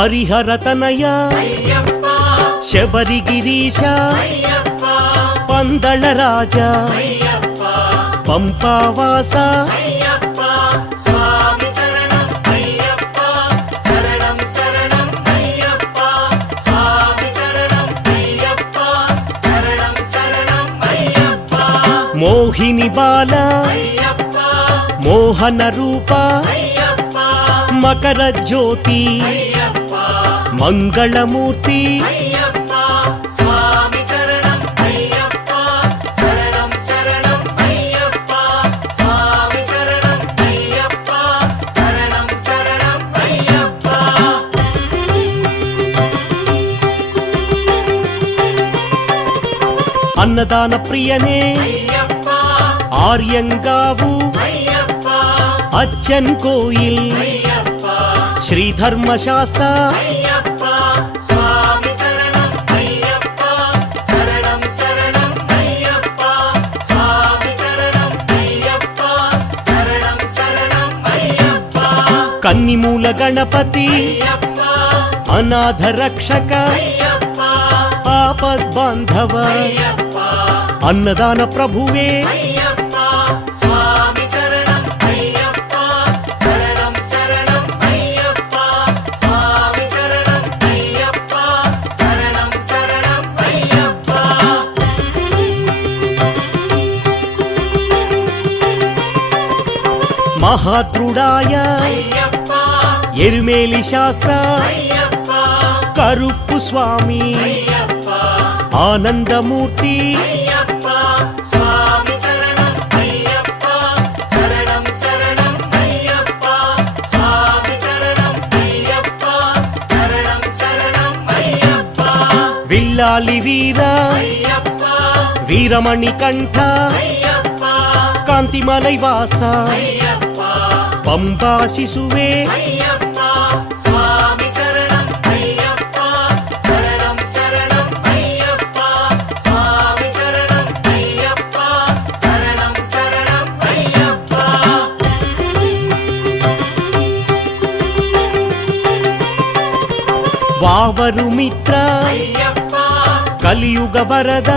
హరిహరతనయ శబరిగిరీశ పందళ రాజా పంపావాస మోహిని బాల మోహన రూప మకర జ్యోతి మంగళమూర్తి అన్నదాన ప్రియనే ఆర్యంగావు అచ్చన్ కోయిల్ శ్రీ ధర్మశాస్త్ర కన్నిమూల గణపతి అనాథ రక్షక ఆపద్ బాంధవ అన్నదాన ప్రభువే మహాత్రుడాయ ఎరుమేలి శాస్త్ర కరుప్పు స్వామి ఆనందమూర్తి విల్లాలి వీర వీరమణి కంఠ కాంతిమలై వాస పంబా శిశువే వావరు మిత్ర కలియుగ వరద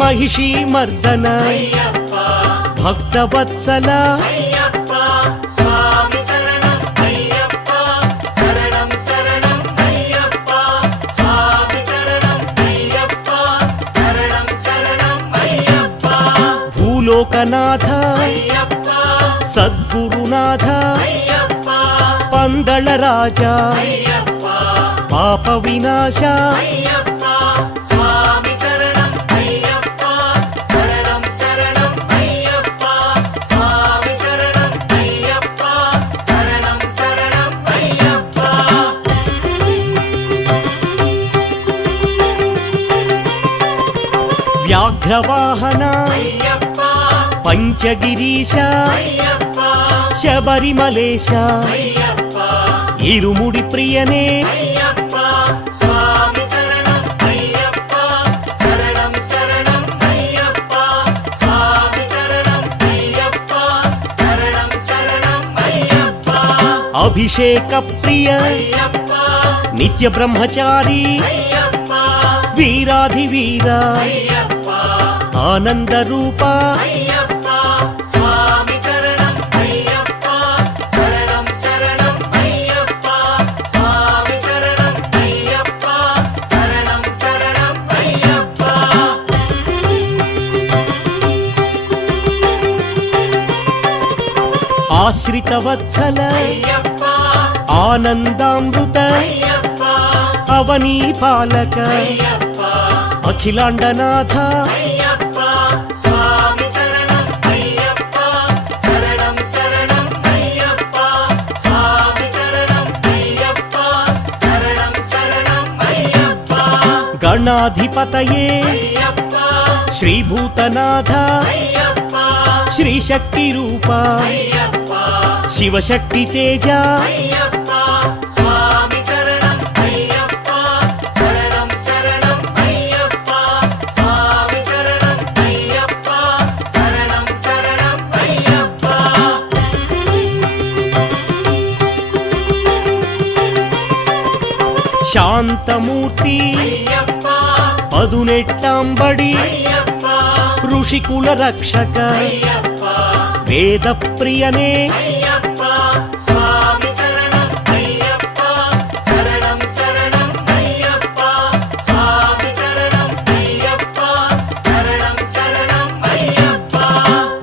మహిషీ మర్దన భక్తవత్సల భూలోకనాథ సద్గురునాథ పందళ రాజా పాప వినాశ వ్యాఘ్రవాహన పంచగిరీశ శబరిమలేశ ఇరుముడి ప్రియనే అభిషేక ప్రియ నిత్య బ్రహ్మచారి వీరాధివీర ఆనంద రూప ఆశ్రిత వత్సల ఆనందామృత అవనీ పాలక అఖిలాండనాథ గణాధిపతయే శ్రీభూతనాథ శ్రీశక్తి రూప శివశక్తి తేజ అమృతమూర్తి పదునెట్టాంబడి ఋషికుల రక్షక వేద ప్రియనే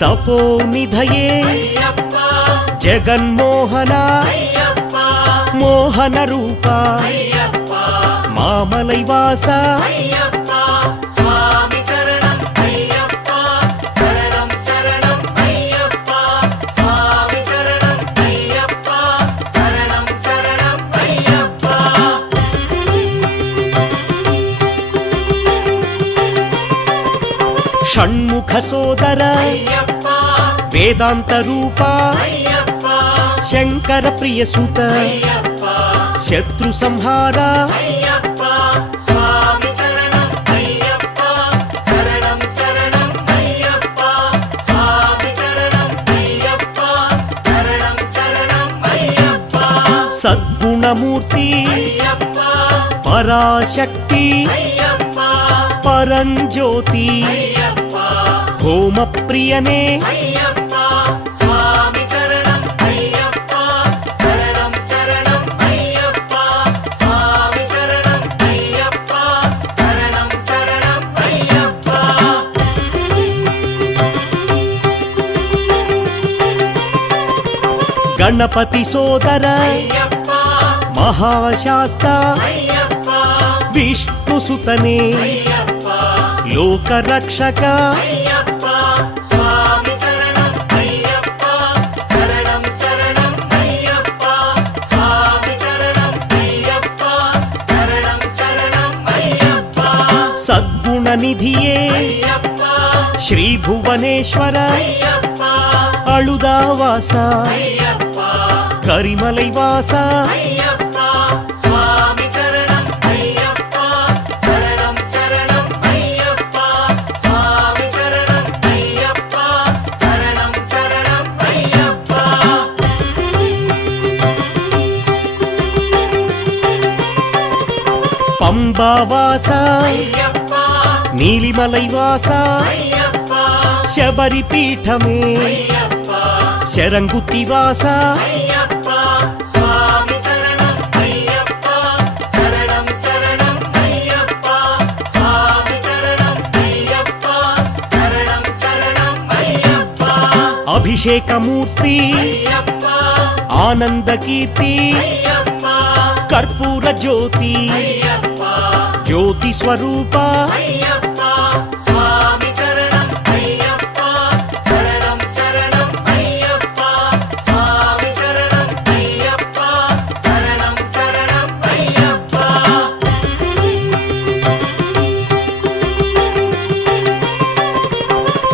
తపోనిధయే జగన్మోహన మోహన రూప మామలైవాస షణ్ముఖ సోదర వేదాంత రూప శంకర ప్రియసుత శత్రు సంహార సద్గుణమూర్తి పరాశక్తి పరంజ్యోతి హోమ ప్రియనే గణపతి సోదర మహాశాస్త విష్ణుసుతనే లోకరక్షక సద్గుణనిధియే శ్రీ భువనేశ్వర అళుదావాస కరిమలైవాస పంబావాస నీలిమలైవాస శబరిపీఠమే శరంగుత్తివాస అభిషేకమూర్తి ఆనందకీర్తి కర్పూర జ్యోతి జ్యోతి స్వరూప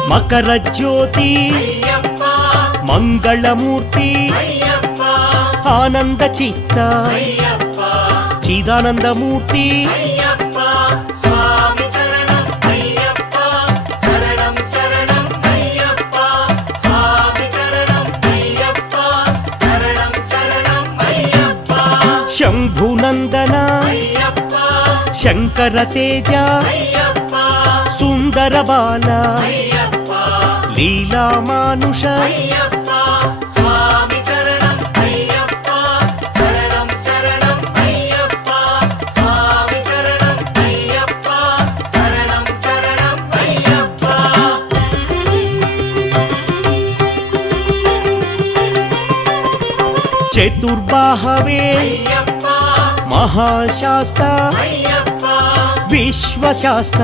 మకర జ్యోతి మంగళమూర్తి ఆనంద చిత్త చిదానందమూర్తి శంభునందన శంకర తేజ సుందర బాల లీలా మానుష చతుర్బాహవే మహాశాస్త విశ్వశాస్త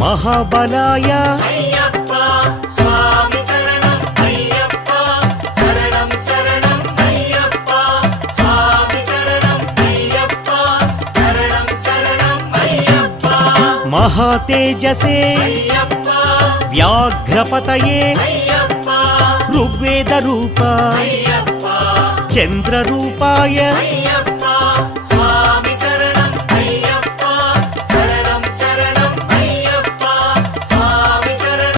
మహాబలాయ మహాతేజసే వ్యాఘ్రపతయే ఋగ్వేద రూప చంద్ర రూపాయ